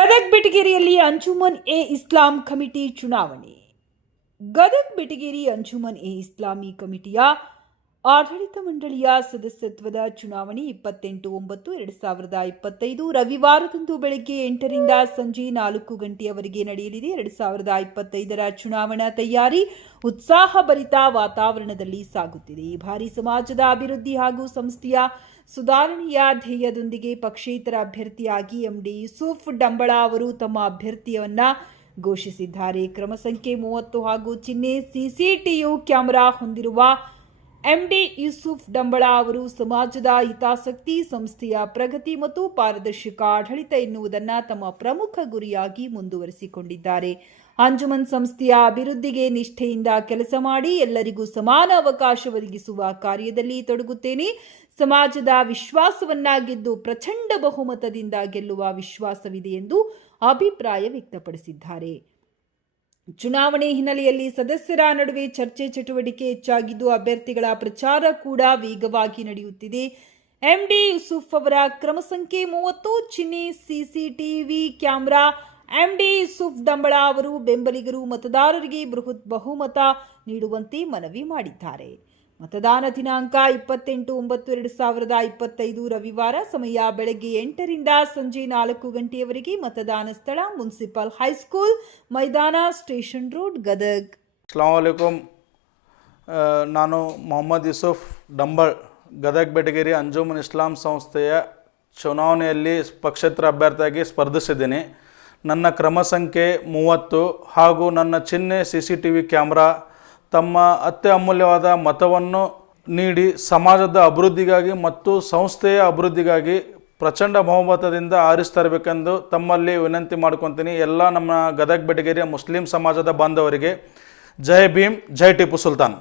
ಗದಗ ಬಿಟಗೇರಿಯಲ್ಲಿ ಅಂಜುಮನ್ ಎ ಇಸ್ಲಾಂ ಕಮಿಟಿ ಚುನಾವಣೆ ಗದಗ ಬಿಟಗೇರಿ ಅಂಜುಮನ್ ಎ ಇಸ್ಲಾಮಿ ಕಮಿಟಿಯ ಆಡಳಿತ ಮಂಡಳಿಯ ಸದಸ್ಯತ್ವದ ಚುನಾವಣೆ ಇಪ್ಪತ್ತೆಂಟು ಒಂಬತ್ತು, ಎರಡು ಸಾವಿರದ ಇಪ್ಪತ್ತೈದು ರವಿವಾರದಂದು ಬೆಳಗ್ಗೆ ಎಂಟರಿಂದ ಸಂಜೆ ನಾಲ್ಕು ಗಂಟೆಯವರೆಗೆ ನಡೆಯಲಿದೆ. ಎರಡು ಸಾವಿರದ ಇಪ್ಪತ್ತೈದರ ಚುನಾವಣಾ ತಯಾರಿ ಉತ್ಸಾಹಭರಿತ ವಾತಾವರಣದಲ್ಲಿ ಸಾಗುತ್ತಿದೆ. ಈ ಬಾರಿ ಸಮಾಜದ ಅಭಿವೃದ್ಧಿ ಹಾಗೂ ಸಂಸ್ಥೆಯ ಸುಧಾರಣೆಯ ಧ್ಯೇಯದೊಂದಿಗೆ ಪಕ್ಷೇತರ ಅಭ್ಯರ್ಥಿಯಾಗಿ ಎಂಡಿ ಯೂಸುಫ್ ಡಂಬಳ ಅವರು ತಮ್ಮ ಅಭ್ಯರ್ಥಿಯನ್ನ ಘೋಷಿಸಿದ್ದಾರೆ. ಕ್ರಮ ಸಂಖ್ಯೆ ಮೂವತ್ತು ಹಾಗೂ ಚಿಹ್ನೆ ಸಿಸಿಟಿಯು ಕ್ಯಾಮೆರಾ ಹೊಂದಿರುವ ಎಂಡಿ ಯೂಸುಫ್ ಡಂಬಳ ಅವರು ಸಮಾಜದ ಹಿತಾಸಕ್ತಿ ಸಂಸ್ಥೆಯ ಪ್ರಗತಿ ಮತ್ತು ಪಾರದರ್ಶಕ ಆಡಳಿತ ಎನ್ನುವುದನ್ನು ತಮ್ಮ ಪ್ರಮುಖ ಗುರಿಯಾಗಿ ಮುಂದುವರಿಸಿಕೊಂಡಿದ್ದಾರೆ. ಅಂಜುಮನ್ ಸಂಸ್ಥೆಯ ಅಭಿವೃದ್ಧಿಗೆ ನಿಷ್ಠೆಯಿಂದ ಕೆಲಸ ಮಾಡಿ ಎಲ್ಲರಿಗೂ ಸಮಾನ ಅವಕಾಶ ಒದಗಿಸುವ ಕಾರ್ಯದಲ್ಲಿ ತೊಡಗುತ್ತೇನೆ. ಸಮಾಜದ ವಿಶ್ವಾಸವನ್ನ ಗೆದ್ದು ಪ್ರಚಂಡ ಬಹುಮತದಿಂದ ಗೆಲ್ಲುವ ವಿಶ್ವಾಸವಿದೆ ಎಂದು ಅಭಿಪ್ರಾಯ ವ್ಯಕ್ತಪಡಿಸಿದ್ದಾರೆ. ಚುನಾವಣೆ ಹಿನ್ನೆಲೆಯಲ್ಲಿ ಸದಸ್ಯರ ನಡುವೆ ಚರ್ಚೆ ಚಟುವಟಿಕೆ ಹೆಚ್ಚಾಗಿದ್ದು ಅಭ್ಯರ್ಥಿಗಳ ಪ್ರಚಾರ ಕೂಡ ವೇಗವಾಗಿ ನಡೆಯುತ್ತಿದೆ. ಎಂಡಿ ಯೂಸುಫ್ ಅವರ ಕ್ರಮ ಸಂಖ್ಯೆ ಮೂವತ್ತು, ಚಿನ್ನಿ ಸಿಸಿಟಿವಿ ಕ್ಯಾಮೆರಾ ಎಂಡಿ ಯೂಸುಫ್ ದಂಬಳ ಅವರು ಬೆಂಬಲಿಗರು ಮತದಾರರಿಗೆ ಬೃಹತ್ ಬಹುಮತ ನೀಡುವಂತೆ ಮನವಿ ಮಾಡಿದ್ದಾರೆ. ಮತದಾನ ದಿನಾಂಕ ಇಪ್ಪತ್ತೆಂಟು ಒಂಬತ್ತು ಎರಡು ಸಾವಿರದ ಇಪ್ಪತ್ತೈದು ರವಿವಾರ ಸಮಯ ಬೆಳಗ್ಗೆ ಎಂಟರಿಂದ ಸಂಜೆ ನಾಲ್ಕು ಗಂಟೆಯವರೆಗೆ ಮತದಾನ ಸ್ಥಳ ಮುನ್ಸಿಪಲ್ ಹೈಸ್ಕೂಲ್, ಮೈದಾನ ಸ್ಟೇಷನ್ ರೋಡ್, ಗದಗ್. ವಲೈಕುಮ್ ನಾನು ಮೊಹಮ್ಮದ್ ಯೂಸುಫ್ ಡಂಬಳ್, ಗದಗ್ ಬೆಟಗೇರಿ ಅಂಜುಮನ್ ಇಸ್ಲಾಂ ಸಂಸ್ಥೆಯ ಚುನಾವಣೆಯಲ್ಲಿ ಪಕ್ಷೇತರ ಅಭ್ಯರ್ಥಿಯಾಗಿ ಸ್ಪರ್ಧಿಸಿದ್ದೀನಿ. ನನ್ನ ಕ್ರಮ ಸಂಖ್ಯೆ ಮೂವತ್ತು ಹಾಗೂ ನನ್ನ ಚಿಹ್ನೆ C C T V camera ತಮ್ಮ ಅತ್ಯ ಅಮೂಲ್ಯವಾದ ಮತವನ್ನು ನೀಡಿ ಸಮಾಜದ ಅಭಿವೃದ್ಧಿಗಾಗಿ ಮತ್ತು ಸಂಸ್ಥೆಯ ಅಭಿವೃದ್ಧಿಗಾಗಿ ಪ್ರಚಂಡ ಬಹುಮತದಿಂದ ಆರಿಸ್ತರಬೇಕೆಂದು ತಮ್ಮಲ್ಲಿ ವಿನಂತಿ ಮಾಡ್ಕೊತೀನಿ ಎಲ್ಲ ನಮ್ಮ ಗದಗ ಬೆಟಗೇರಿಯ ಮುಸ್ಲಿಂ ಸಮಾಜದ ಬಾಂಧವರಿಗೆ. ಜೈ ಭೀಮ್, ಜೈ ಟಿಪ್ಪು ಸುಲ್ತಾನ್.